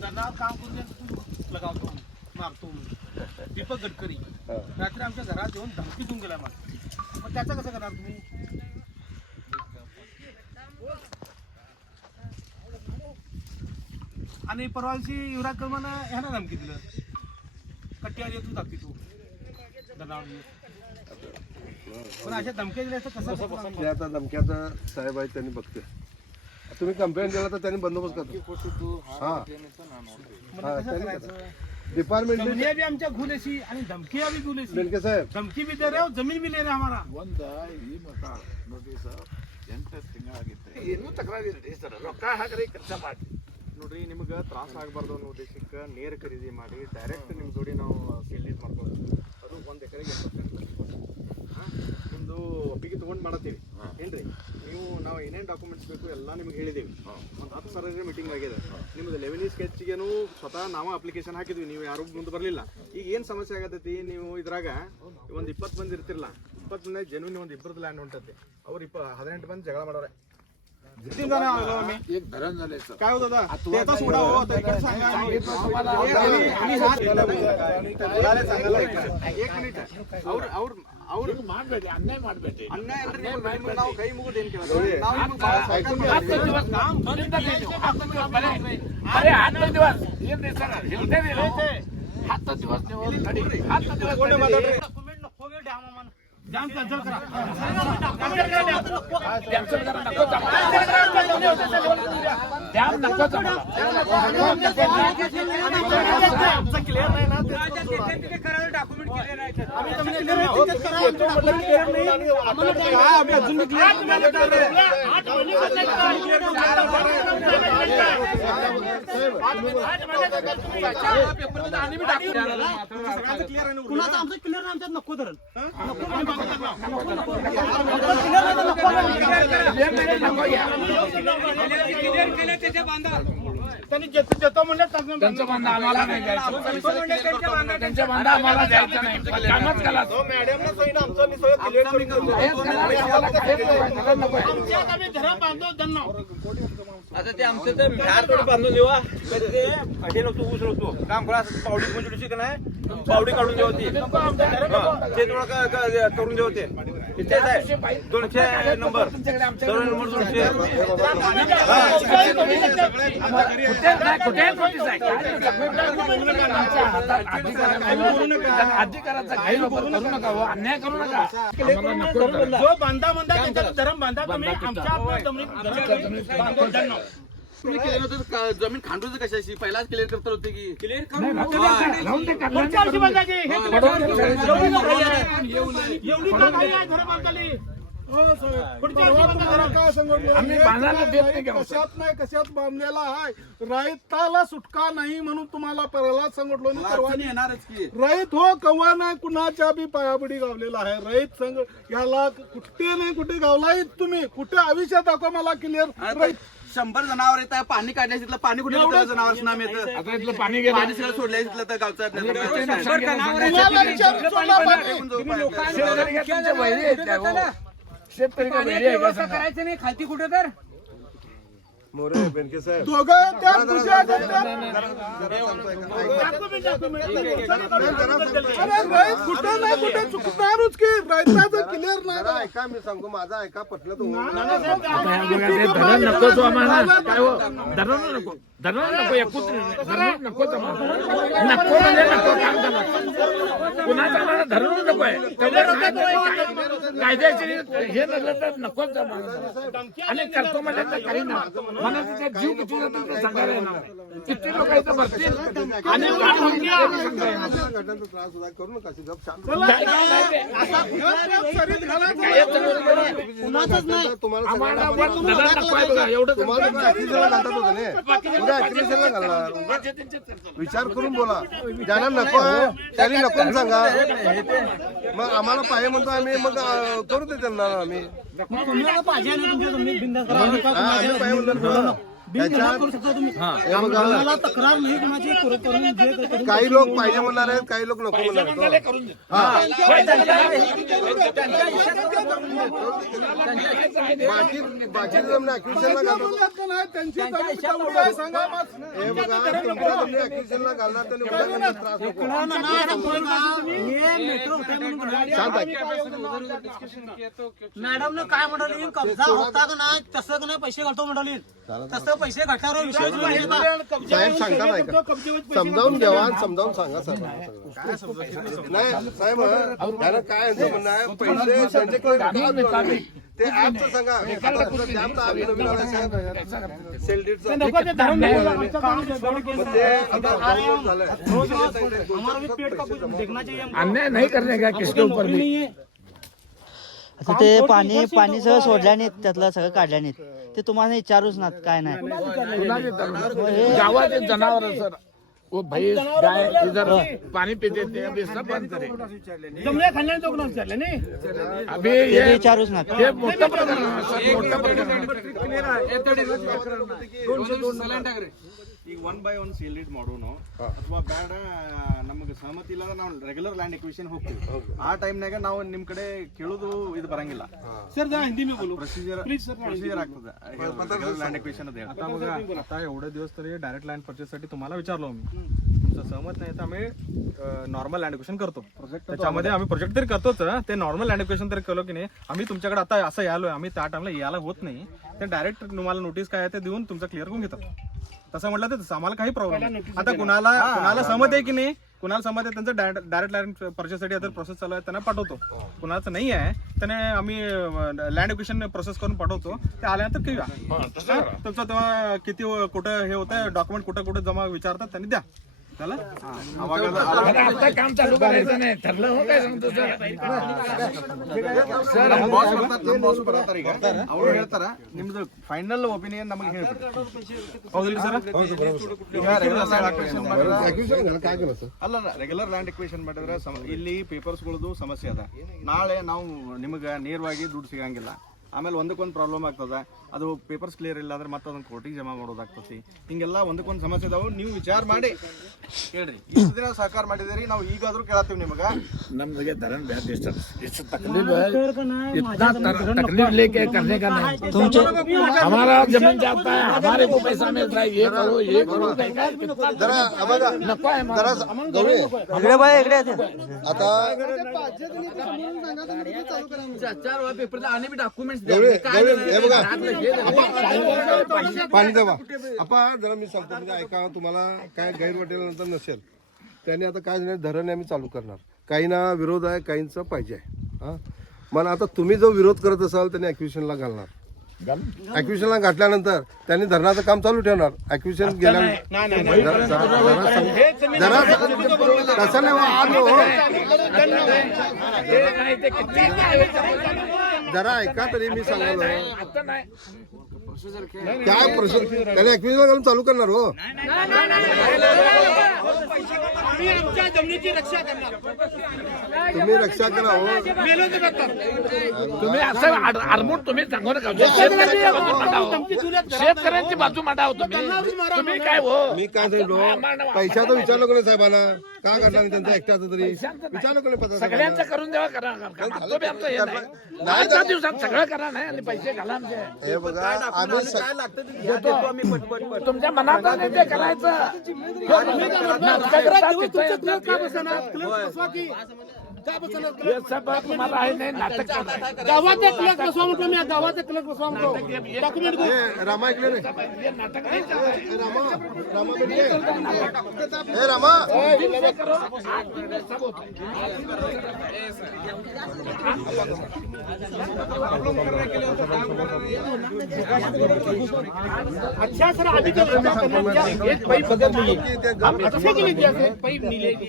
धरणावर काम करून द्यायचं लगावतो मारतो दीपक गडकरी रात्री आमच्या घरात येऊन धमकी देऊन गेला मला. मग त्याचं कसं करणार तुम्ही? आणि परवाची युवराज कदमानं ह्यानं धमकी दिलं कट्ट्यावर येतो दाखवी तू धरणावर. पण अशा धमक्या दिल्या तर कसं? आता धमक्याचं साहेब आहेत त्यांनी बघते. तुम्ही कंप्लेंट केला तर त्यांनी बंदोबस्त करतो. डिपार्टमेंट जमीन भी आमच्या घुलेसी आणि धमकिया भी घुलेसी. बेनके साहेब धमकी भी दे रहे हो, जमीन भी ले रहे हमारा. ಈ ಮತ ನೋಡ್ರಿ ಸರ್ 8 ತಿಂಗಳಾಗಿತ್ತು ಏನು ತಕರಾರಿಲ್ಲ ಸರ್ ರೊಕ್ಕ ಹಾಕ್ರಿ ಕೆಲಸ ಮಾಡಿ ನೋಡ್ರಿ ನಿಮಗೆ ತ್ರಾಸ ಆಗಬಾರ್ದು ಅನ್ನೋ ಉದ್ದೇಶಕ್ಕೆ ನೇರ ಖರೀದಿ ಮಾಡಿ ಡೈರೆಕ್ಟ್ ನಿಮ್ಮ ಜೋಡಿ ನಾವು ಸೇಲ್ ಮಾಡ್ಬೋದು. ಅದು 1 ಎಕರೆಗೆ 80 ನಿಮ್ಮದು ಒಪ್ಪಿಗೆ ತೊಗೊಂಡು ಮಾಡತ್ತೀವಿ ಏನ್ರಿ. ನಾವು ಏನೇನು ಡಾಕ್ಯುಮೆಂಟ್ಸ್ ಬೇಕು ಎಲ್ಲ ನಿಮ್ಗೆ ಹೇಳಿದ್ದೀವಿ. ಒಂದು 10 ಸಲ ಮೀಟಿಂಗ್ ಆಗಿದೆ. ನಿಮ್ಮದು ಲೆವೆನಿ ಸ್ಕೆಚ್ಗೇನು ಸ್ವತಃ ನಾವು ಅಪ್ಲಿಕೇಶನ್ ಹಾಕಿದ್ವಿ, ನೀವು ಯಾರು ಮುಂದೆ ಬರಲಿಲ್ಲ. ಈಗ ಏನು ಸಮಸ್ಯೆ ಆಗತ್ತೈತಿ, ನೀವು ಇದ್ರಾಗ ಒಂದು 20 ಮಂದಿ ಇರ್ತಿರಲ್ಲ, 20 ಮಂದಿ ಜೆನ್ಯೂನ್ ಒಂದು ಇಬ್ಬರದ್ದು ಲ್ಯಾಂಡ್ ಹೊಂಟತಿ. ಅವ್ರು 18 ಮಂದಿ जगह ಮಾಡೋರೆ. एक धरण झाले सर काय होत होता त्याचा सोडा हो तरी काय सांगा. एक मिनिट ಅವ್ರು ಮಾಡಬೇಡಿ ಅನ್ಯಾಯ ಮಾಡಬೇಡಿ ಅನ್ಯಾಯ ಅಲ್ರಿ. ನಾವು ಕೈ ಮುಗಿದು ಏನು ಕೇಳೋದು ನಾವು 10 ದಿವಸ काम अरे 10 दिवस ಏನ್ರಿ ಸರ್ ಹೇಳ್ತೇನೆ 10 ದಿವಸ ನೀವು ತಡಿ 10 ದಿವಸ डॉक्युमेंट नको गे डॅम आम्हाला. डॅम कॅन्सल करा. डॅम नको क्लिअर नाही ना डॉक्युमेंट क्लिअर आहे. आम्ही अजून कुणाचं आमचं क्लिअर नाही, आमच्यात नको धरण. त्यांनी जेतो म्हणले त्यांचा बांधा आम्हाला नाही द्यायचं. त्यांच्या बांधा आम्हाला द्यायचं नाही. कामच करा मॅडमने सही आमचं मी सगळं क्लिअर करून आमच्यात आम्ही धरण बांधतो त्यांना. आता ते आमचं तर झाड बांधून देवा ते हे नव्हतं ऊस नव्हतो काम करा पावडी मंजुरी का नाही पावडी काढून देऊ होती ते थोडं करून देऊ होते. तेच आहे 200 नंबर 200 अधिकाराचा गैरवापर करू नका हो, अन्याय करू नका. जो बांधा त्यांच्यात धरण बांधा तुम्ही. आमच्या तुम्ही केलं नव्हतं जमीन खांडूच कशाशी पहिलाच क्लिअर करता होते की क्लिअर कशात नाही कशात बांधलेला आहे. रहिताला सुटका नाही म्हणून तुम्हाला प्रल्हाद संघटलो येणारच की रहित हो कवा नाही कुणाच्या बी पायाबडी गावलेला आहे. रहित संघ याला कुठे नाही कुठे गावलाय तुम्ही कुठे आयुष्यात दाखवा मला क्लिअर. 100 जनावर येत आहे पाणी काढण्यास तिथलं पाणी कुठे जनावर नाम येतं. आता इथलं पाणी गेलं पाणी सगळं सोडलंय तिथलं तर गावचं शेतकरी करायचं नाही खालती कुठे तर मोरे बेनके साहेब दोघं त्या तुझ्या अरे रहित कुठे नाही कुठे चुकणारच की रहिताचं क्लिअर नाही. ऐका मी सांगतो माझा ऐका पटलं तुम्हाला धरण नकोच आम्हाला. काय हो धरण नको धरण नको धरण नकोच आम्हाला. नको म्हणजे नको काम करा कुणाचं आम्हाला धरण नको आहे. कायद्याची हे नसलं तर नकोच आम्हाला. आणि करतो म्हणजे तर काही ना मला तिथे जीव किती जातो ते सांगायला येणार नाही. किती लोक इथं भरतील आणि त्रास होता करू नका गप शांत. आम्हाला धरण नको आहे बघा एवढं विचार करून बोला. ज्यांना नको आहे त्यांनी नको सांगा. मग आम्हाला पाहिजे म्हणतो आम्ही मग करू दे त्यांना. आम्ही तुम्हाला पाहिजे ना तुमच्या जमिनीत बिंदास करा. आम्ही पाहिजे म्हणतो बिनबुडात करू शकता तुम्ही. आम्हाला तक्रार नाही कुणाची करून जे काही लोक पाहिजे म्हणणार आहेत, काही लोक नको म्हणणार आहेत. करून दे. बाकी जमणे ऍक्युशनला घालणार. त्यांची जमीन तेवढी आहे, सांगा मग. हे बघा, तुमच्या जमणे ऍक्युशनला घालणार तर उद्या त्रास नको. मॅडम काय म्हणाली कब्जा होता का नाही तसं का नाही पैसे घालतो म्हणाली तसं पैसे घातल्यावर विषय साहेब सांगता नाही का? समजावून घ्यावा आणि समजावून सांगा साहेब. नाही साहेब, त्याला काय यांचं म्हणणं आहे, पैसे त्यांच्याकडे राहतात. ते ऍपचं सांगा. ऍपचा नवीन आलाय साहेब, सेलडीटचा. मग ते आता झालंय. अन्याय नहीं करने का किसके ऊपर भी. आता ते पाणी सगळं सोडल्या नाहीत, त्यातलं सगळं काढल्या नाहीत. ते तुम्हाला विचारूच ना काय नाही. गावाचे जनावर सर, वो भैंस गाय इधर पानी पीते थे, अभी सब बंद करे. अभी ते ये विचारूच ना. हे मोठं प्रकरण आहे, सर, मोठं प्रकरण आहे. ಈಗ 1/1 ಸೀಲ್ಡ್ ಮಾಡೋನು ಅಥವಾ ಬೇಡ ನಮಗೆ ಸಹಮತಿ ಇಲ್ಲ ನಾವು ರೆಗ್ಯುಲರ್ ಲ್ಯಾಂಡ್ ಎಕ್ವಿಷನ್ ಹೋಗ್ತೀವಿ. ಆ ಟೈಮ್ನಾಗ ನಾವು ನಿಮ್ ಕಡೆ ಕೇಳೋದು ಇದು ಬರಂಗಿಲ್ಲ. प्रोसिजर ಆಗ್ತದೆ लँड एक्विशन मध्ये. आता बघा, आता एवढे दिवस तरी डायरेक्ट लँड परचेस साठी तुम्हाला विचारलो आम्ही, तुमचं सहमत नाही तर आम्ही नॉर्मल लँड एक्विशन करतो. त्याच्यामध्ये आम्ही प्रोजेक्ट तरी करतोच, ते नॉर्मल लँड एक्विशन तरी केलं की नाही. आम्ही तुमच्याकडे आता असं यालोय, आम्ही त्या टाइमला यायला होत नाही, ते डायरेक्ट तुम्हाला नोटीस काय आहे ते देऊन तुमचं क्लिअर करून घेतात. तसं म्हटलं तर आम्हाला काही प्रॉब्लेम नाही. आता कुणाला सहमत आहे की नाही, कुणाला सहमत आहे त्यांचं डायरेक्ट लँड परचेससाठी आता प्रोसेस चालू आहे, त्यांना पाठवतो. कुणाचं नाही आहे त्याने आम्ही लँड एक्विशन प्रोसेस करून पाठवतो. ते आल्यानंतर घेऊया. तुमचं तेव्हा किती कुठं हे होतं डॉक्युमेंट कुठं जमा विचारतात त्यांनी द्या त्याला. आता काम चालू करायचं नाही ठरलं हो, काय सांगतो सर. ಬಾಸ್ ಬರ್ತಾರ ಈಗ, ಅವ್ರು ಹೇಳ್ತಾರ ನಿಮ್ದು ಫೈನಲ್ ಒಪಿನಿಯನ್ ನಮಗೆ ಹೇಳ್ಬಿಟ್ಟು. ಹೌದ್ರಿ ಸರ್? ಅಲ್ಲ, ರೆಗ್ಯುಲರ್ ಲ್ಯಾಂಡ್ ಎಕ್ವಿಷನ್ ಮಾಡಿದ್ರೆ ಇಲ್ಲಿ ಪೇಪರ್ಸ್ಗಳದ್ದು ಸಮಸ್ಯೆ ಅದ. ನಾಳೆ ನಾವು ನಿಮಗೆ ನೇರವಾಗಿ ದುಡ್ಡು ಸಿಗಂಗಿಲ್ಲ. ಆಮೇಲೆ ಒಂದಕ್ಕೊಂದು ಪ್ರಾಬ್ಲಮ್ ಆಗ್ತದ. ಅದು ಪೇಪರ್ಸ್ ಕ್ಲಿಯರ್ ಇಲ್ಲ ಅಂದ್ರೆ ಮತ್ತೆ ಅದನ್ನ ಕೋರ್ಟಿಗೆ ಜಮಾ ಮಾಡೋದಾಗ್ತತಿ. ಹಿಂಗೆಲ್ಲ ಒಂದಕ್ಕೊಂದು ಸಮಸ್ಯೆ ಅದಾವು. ನೀವು ವಿಚಾರ ಮಾಡಿ ಹೇಳ್ರಿ. ಇಷ್ಟು ದಿನ ಸಹಕಾರ ಮಾಡಿದಿರಿ, ನಾವು ಈಗಾದ್ರೂ ಕೇಳತ್ತೀವಿ ನಿಮಗೆ. नम्रगे धरण बेहद इस तकलीफ है, इतना तकलीफ लेके करने का नहीं. हमारा जमीन जाता है, हमारे को पैसा मिलता है, ये करो जरा बघा, नको आहे जरा गवळी, इकडे बाय इकडे येते. आता गवळी, हे बघा, पाणी द्यावा. आपण जरा मी सांगतो, म्हणजे ऐका, तुम्हाला काय गैर वाटेल नसेल, त्यांनी आता काय झालं, धरण आम्ही चालू करणार. काहींना विरोध आहे, काहींचा पाहिजे आहे. हा, मला आता तुम्ही जो विरोध करत असाल त्यांनी ॲक्विशनला घालणार. ॲक्विशनला घातल्यानंतर त्यांनी धरणाचं काम चालू ठेवणार. ॲक्विशन गेल्यानंतर कसं नाही, जरा ऐका तरी मी सांगालो काय प्रोसेस, त्याने ॲक्विशनला घालून चालू करणार. हो, तुम्ही रक्षा करा. हो, तुम्ही असं आरमूड तुम्ही सांगू नका. शेतकऱ्यांची बाजू मांडाव तुम्ही काय हो. मी काय सांगितलो, पैशाचं विचारलं कोणी साहेबांना, का करणार त्यांचा एकट्याचं तरी विचारलं कोणी पत्र. सगळ्यांचं करून द्यावा. करा आमचं हे नाही. 5 दिवसात सगळं करा नाही आणि पैसे घाला आमचे. हे बघा, आम्ही तुमच्या मनात आलं ते करायचं. हे सब तुम्हाला आहे नाही, नाटक करणार. गावाचा क्लर्क बसवा म्हटलं मी, गावाचा क्लर्क बसवा म्हणतो. डॉक्युमेंट रामा इकडे रे. हे नाटक नाही करायचं. रामा इकडे. हे रामा, अच्छा सर, आधी एक पाईप बदल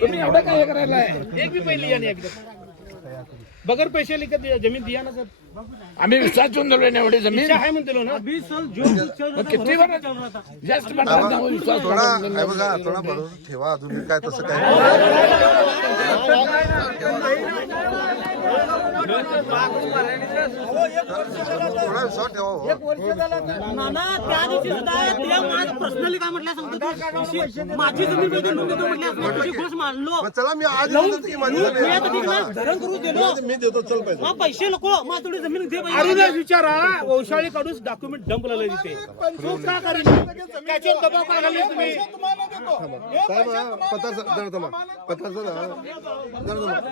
तुम्ही एवढं काय हे करायला आहे. एक भी पहले लिया नहीं अभी तक, बगैर पैसे लेकर जमीन दिया ना सर. आम्ही विश्वास ठेवून दिलोय ना एवढी जमीन. है म्हणते ना 20 साल जो मग किती वर जास्त म्हणतात विश्वास थोडा हे बघा, थोडा भरोसा ठेवा. तुम्ही काय तसं काय थोडा विश्वास ठेवा हो. नाना त्या दिवशी सुद्धा ते मला पर्सनली काय म्हटलं सांगतो माझी जमीन बदलून नव्हती तो म्हटलं तुझी घोष मानलो मग चला मी आज येऊन देतो की माझी मी जमीन. आता तिकडे धरण करू दिलो मी देतो चल पैसे. मग पैसे नको मग थोडी जमीन दे पैसे. अरुणा विचारा वंशाळी काढून डॉक्युमेंट डंप लावले तिथे प्रूफ का करीन त्याचे दबाव का घालले तुम्ही साहेब पत्राचं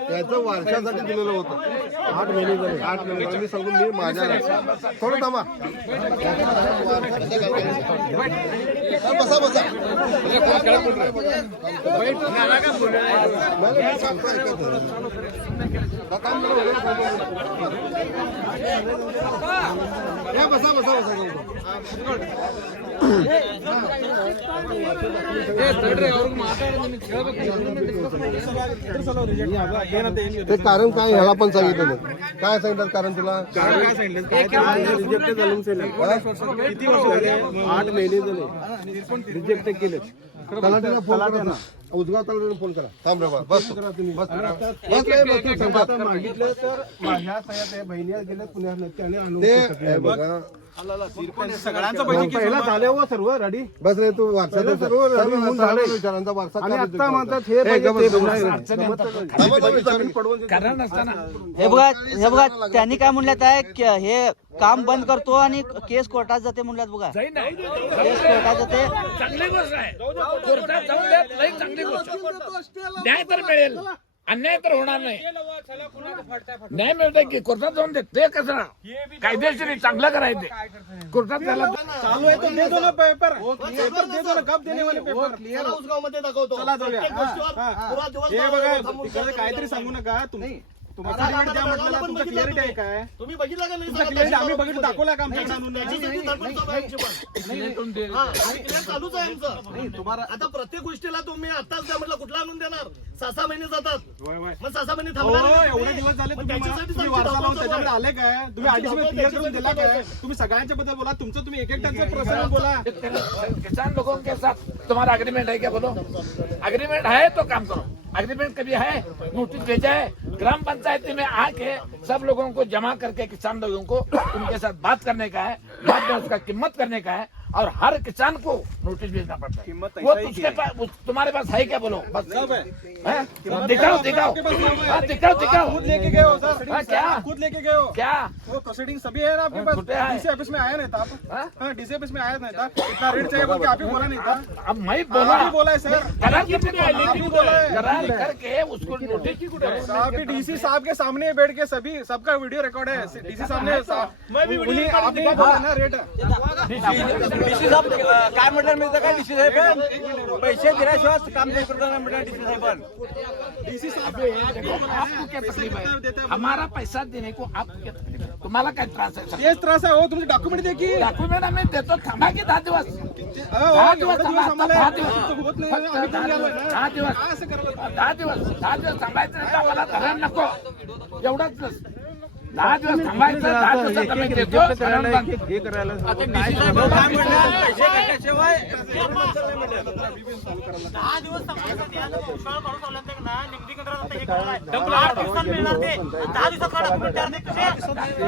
त्याचं वर्षासाठी दिलेलं होतं 8 महिने झाले 8 महिने मी सांगून मी माझ्या थोडं थांबा बसा बसा बसा बसा ते कारण काय ह्याला पण सांगितलं नाही. काय सांगितलं कारण तुला किती वर्ष झाले 8 महिने झाले रिजेक्ट केले तलाठीला फोन करा ना. उजगाव तलाठीला फोन करा. थांब रे बा. बस मागितलं तर माझ्या सगळ्या बहिणी गेल्या पुण्यात त्याने आणून ते बघा सगळ्यांचं पैसे पहिला झाले हो सर्व रेडी बस रे तू वारसा सर्व विचारांचा वारसा आणि आता म्हणतात हे पाहिजे, ते पाहिजे. कारण असताना हे बघा त्यांनी काय म्हणल्यात आहे की हे काम बंद करतो आणि केस कोर्टात जाते म्हणल्यात बघा. जाई नाही केस कोर्टात जाते. चांगली गोष्ट आहे कोर्टात जाऊन द्यात लई चांगली गोष्ट. न्याय तर मिळेल अन्याय तर होणार नाही. न्याय मिळतंय की कोर्टात जाऊन दे ते कसं कायदेशीर चांगलं करायचं कोर्टात त्याला चालू आहे तो दे दो ना पेपर पेपर दे दो ना कब देने वाले पेपर चला जाऊया हे बघा तिकडे काहीतरी सांगू नका तुम्हाला सर्टिफिकेट द्या म्हटलं तुमचं क्लिअरिटी आहे काय तुम्ही बघितलं का नाही तुमचं क्लिअरिटी आम्ही बघितलं दाखवला का आमच्याकडे आणून चालूच आहे आमचं. आता प्रत्येक गोष्टीला तुम्ही आताच द्या म्हटलं कुठला आणून देणार 6 महिने जातात मग 6 महिने हो थांबणार एवढे दिवस झाले तुम्ही वारसा लावून त्याच्यामध्ये आले काय तुम्ही आरटीसी मध्ये क्लिअर करून दिला काय तुम्ही सगळ्यांच्या बद्दल बोला तुमचं तुम्ही एक एकट्यांचं प्रसंग बोला किसान लोगों के साथ तुम्हारा एग्रीमेंट है क्या बोलो एग्रीमेंट है तो काम करो एग्रीमेंट कभी है नोटिस भेजा है ग्राम पंचायती में आके सब लोगों को जमा करके किसान लोगों को उनके साथ बात करने का है बाद में उसका कीमत करने का है और हर किसान को नोटिस भेजना पड़ता है कीमत वो ऐसा ही उसके पास तुम्हारे पास है क्या बोलो बस सब है हैं? दिखाओ दिखाओ हाँ, दिखाओ दिखाओ खुद लेके गए हो सर हाँ, क्या? खुद लेके गए हो क्या वो प्रोसीडिंग सभी है ना आपके पास छोटे हैं। डीसी ऑफिस में आया नहीं था हाँ? आप हाँ डीसी ऑफिस में आया नहीं था इतना रेट चाहिए बोल के आप ही बोला नहीं था अब मैं आप ही बोला है सर करार करके आप ही बोला है करार करके उसको नोटिस साहब भी डीसी साहब के सामने बैठ के सभी सबका वीडियो रिकॉर्ड है डीसी सामने उन्हीं आप ही बोला ना रेट काय म्हटलं मी काय डीसी साहेब पैसे दिल्याशिवाय काम नाही करणार म्हटलं डीसी साहेब डीसी साहब आपको क्या तकलीफ है हमारा पैसा देने को आपको क्या तकलीफ है तुम्हाला काय त्रास आहे तेच त्रास आहे हो तुमचे डॉक्युमेंट दे की डॉक्युमेंट आम्ही देतो थांबा की 10 दिवस हो, 10 दिवस एवढे थांबा दिवस आता आम्हाला 10 दिवस होत नाही, आम्ही फक्त तुम्ही आलोय ना. 10 दिवस काय असं करायला 10 दिवस थांबायचं नाही तर आम्हाला धरण नको एवढंच 10 दिवस थांबायचं 10 दिवसात आम्ही देतो धरण बंद. हे करायला काय म्हटलं पैसे काढल्याशिवाय 10 दिवस थांबायचं द्या ना, पावसाळा पाऊस आल्यानंतर ना निगडी केंद्रात आता हे करणार आहे. 8 दिवसात मिळणार ते 10 दिवसात का डॉक्युमेंट तयार नाही कसे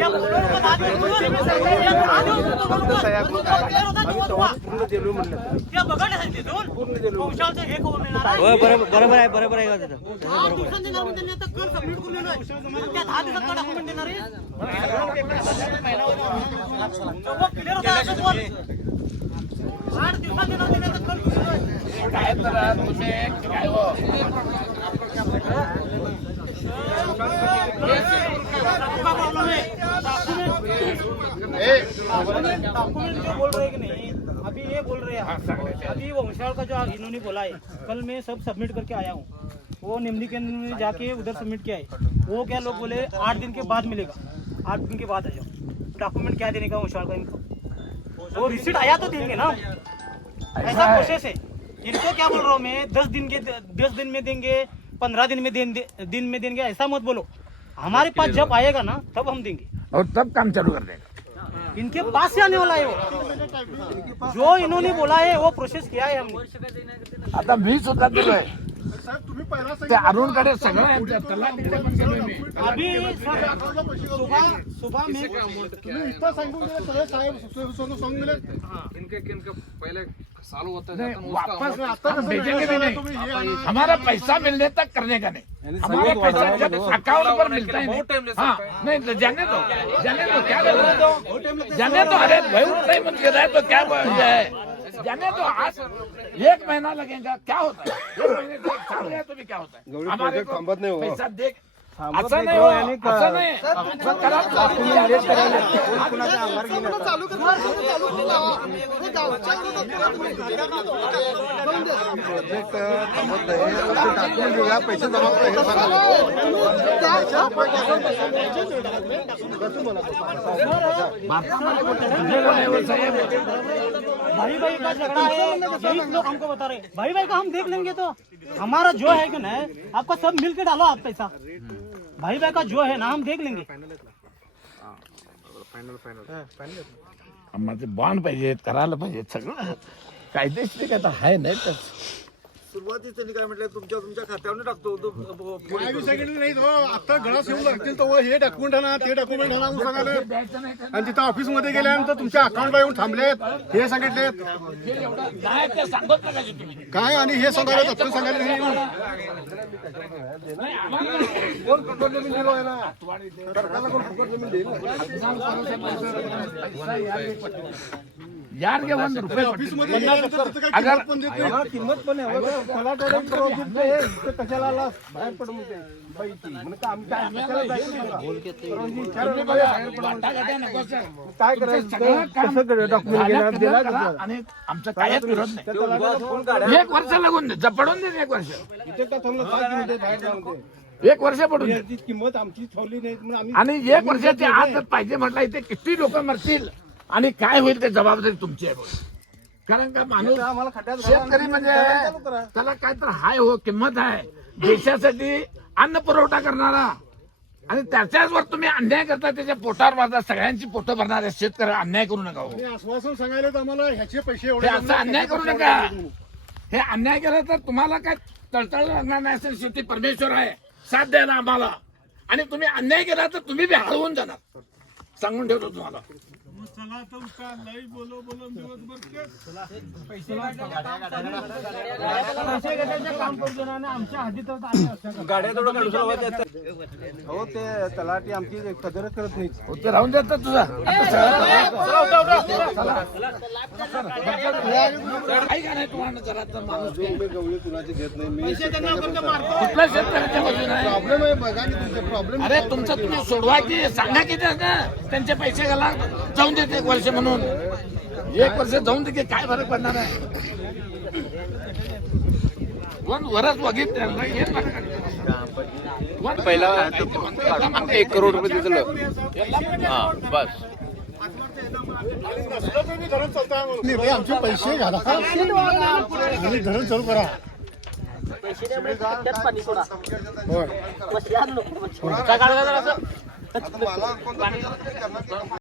या बोलू नको 10 दिवस या 10 दिवस बोलू नको. त्या बघण्यासाठी देऊन पावसाळ्याचं हे करून देणार आहे. होय, बरोबर आहे बरोबर आहे का तिथं. 8 दिवसांनी देणार म्हणजे त्यांनी आता कर सबमिट करून देणार आहे. त्या 10 दिवसात का डॉक्युमेंट देणार आहे सगळं क्लिअर होतं असं बोल. 8 दिवसात देणार त्यांनी आता कर करून देणार. काय तर तुम्ही काय हो आपका प्रॉब्लम है डॉक्यूमेंट जो बोल रहे हैं कि नहीं अभी ये बोल रहे हैं अभी वंशाल का जो इन्होंने बोला है कल मैं सब सबमिट करके आया हूँ वो निम्नी केंद्र में जाके उधर सबमिट किया है वो क्या लोग बोले 8 दिन के बाद मिलेगा 8 दिन के बाद आ जाओ डॉक्यूमेंट क्या देने का वंशाल का इनको वो रिसीट आया तो देंगे ना ऐसा प्रोसेस है इनको क्या बोल रहा हूँ मैं 10 दिन में देंगे 15 दिन में देंगे ऐसा मत बोलो हमारे पास जब आएगा ना तब हम देंगे और तब काम चालू कर देगा इनके पास से आने वाला है वो जो इन्होंने बोला है वो प्रोसेस किया है हमने आता मी सुद्धा दिलोय साहेब तुम्ही पहिला ते अरुणकडे सगळं आहे आमच्या तलाठीकडे पण गेलोय मी. अभी सर सुबह में तुम्ही इथं सांगून दिले सगळे साहेब सांगून दिले नहीं, वापस हम भेजेंगे भी नहीं। हमारा पैसा मिलने तक करने का नहीं। हमारा पैसा जब अकाउंट पर मिलता है नहीं। हाँ नहीं तो जाने दो क्या कर रहे हो? जाने दो। अरे बहुत टाइम लग रहा है तो क्या है? जाने दो। आज 1 महीना लगेगा क्या होता है? 1 महीने से साल गया तो भी क्या होता है? हमारे को थांबत नाही हो. पैसा देख असं नाही हो, असं नाही असं करा. प्रोजेक्ट थांबत नाही ते टाकून देऊया पैसे जमा करा हे भाई भाई का झगड़ा है, यही लोग हमको बता रहे हैं। भाई भाई का हम देख लेंगे तो हमारा जो है कि नहीं, आपका सब मिल के डालो आप पैसा। भाई भाई का जो है ना हम देख लेंगे। आम्हाला बॉन्ड पाहिजे, करायला पाहिजे सगळं कायदेशीर काय तर आहे नाही तर सुरुवातीच त्यांनी काय म्हटलं तुमच्या खात्यावर टाकतो सांगितलं नाही हो, आता घरात येऊ लागतील तर हे डॉक्युमेंट आणा ते डॉक्युमेंट आणा म्हणून सांगायला. आणि तिथं ऑफिस मध्ये गेल्यानंतर तुमच्या अकाउंटला येऊन थांबलेत हे सांगितलेत नाही ते सांगत नका तुम्ही. काय आणि हे सांगायला तत्व सांगायला नाही. कोण फुकट जमीन दिलो आहे ना सरकारला कोण फुकट जमीन देईल यार ಒಂದು ರೂಪಾಯಿ ऑफिस मध्ये गेल्यानंतर तिथं काही अगर- किंमत पण देत नाही. किंमत पण नाही कशाला आला बाहेर पडून काय करायचं आणि आमचं कायच विरोध नाही. 1 वर्ष लागून दे पडून दे 1 वर्ष इथे का थांबलं काय किंमत आहे बाहेर जाऊन 1 वर्ष पडून दे. ती किंमत आमची ठेवली नाही म्हणून आम्ही आणि 1 वर्षाच्या आत पाहिजे म्हटलं इथे किती लोक मरतील आणि काय होईल ते जबाबदारी तुमची आहे बोल. कारण का माणूस शेतकरी म्हणजे त्याला काय तर हाय हो किंमत आहे देशासाठी अन्न पुरवठा करणारा आणि त्याच्यावर तुम्ही अन्याय करता त्याच्या पोटावर मारता सगळ्यांची पोटं भरणारे शेतकरी अन्याय करू नका हो. हे आश्वासन सांगायला आम्हाला ह्याचे पैसे हे एवढे असं अन्याय करू नका. हे अन्याय केलं तर तुम्हाला काय तळतळ लागणार नाही असेल. शेवटी परमेश्वर आहे साथ द्यायला आम्हाला आणि तुम्ही अन्याय केला तर तुम्ही बी हळवून जाणार सांगून ठेवतो तुम्हाला. पैसे घेण्याचं काम करतो ना आणि आमच्या हद्दीत हो ते तलाठी आमची कदर करत नाही. हो, ते राहून देतात तुझा काही का नाही तुम्हाला जरा तर माणूस मी गवळी कुणाची घेत नाही मी कुठल्या शेतकऱ्याच्या बाजूने आहे? प्रॉब्लेम आहे बघा की तुमचे प्रॉब्लेम अरे तुमचं तुम्ही सोडवा की सांगा की त्यांना त्यांचे पैसे घाला जाऊन देते 1 वर्ष म्हणून 1 वर्ष जाऊन दे की काय फरक पडणार आहे. 1 वर्ष बघितलं पहिला 1 करोड रुपये दिलं बस आमचे पैसे घाला आणि धरण चालू करा. मला कोण